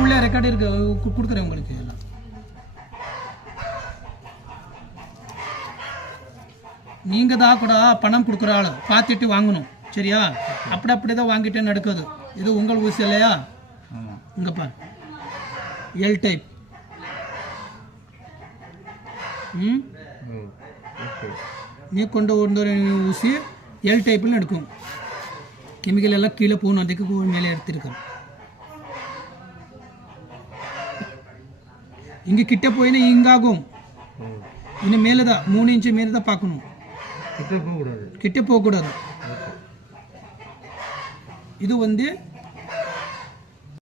உள்ள ரெக்கார்டு இருக்கு, கொடுக்குறேன் உங்களுக்கு எல்லாம். நீங்க தான் கூட பணம் கொடுக்குற ஆள் பார்த்துட்டு வாங்கணும், சரியா? அப்படிதான் வாங்கிட்டே நடக்குது. இது உங்கள் ஊசி இல்லையா? இங்கப்பா எல் டைப். நீ கொண்டு வந்த ஊசி எல் டைப்பில் நடக்கும். கெமிக்கல் எல்லாம் கீழே போகணும், அதுக்கு மேலே எடுத்துருக்கேன். இங்கே கிட்ட போயினா இங்காகும். இன்னும் மேலே தான் 3 இன்ச்சு மேலே தான் பார்க்கணும், கிட்ட போகக்கூடாது. இது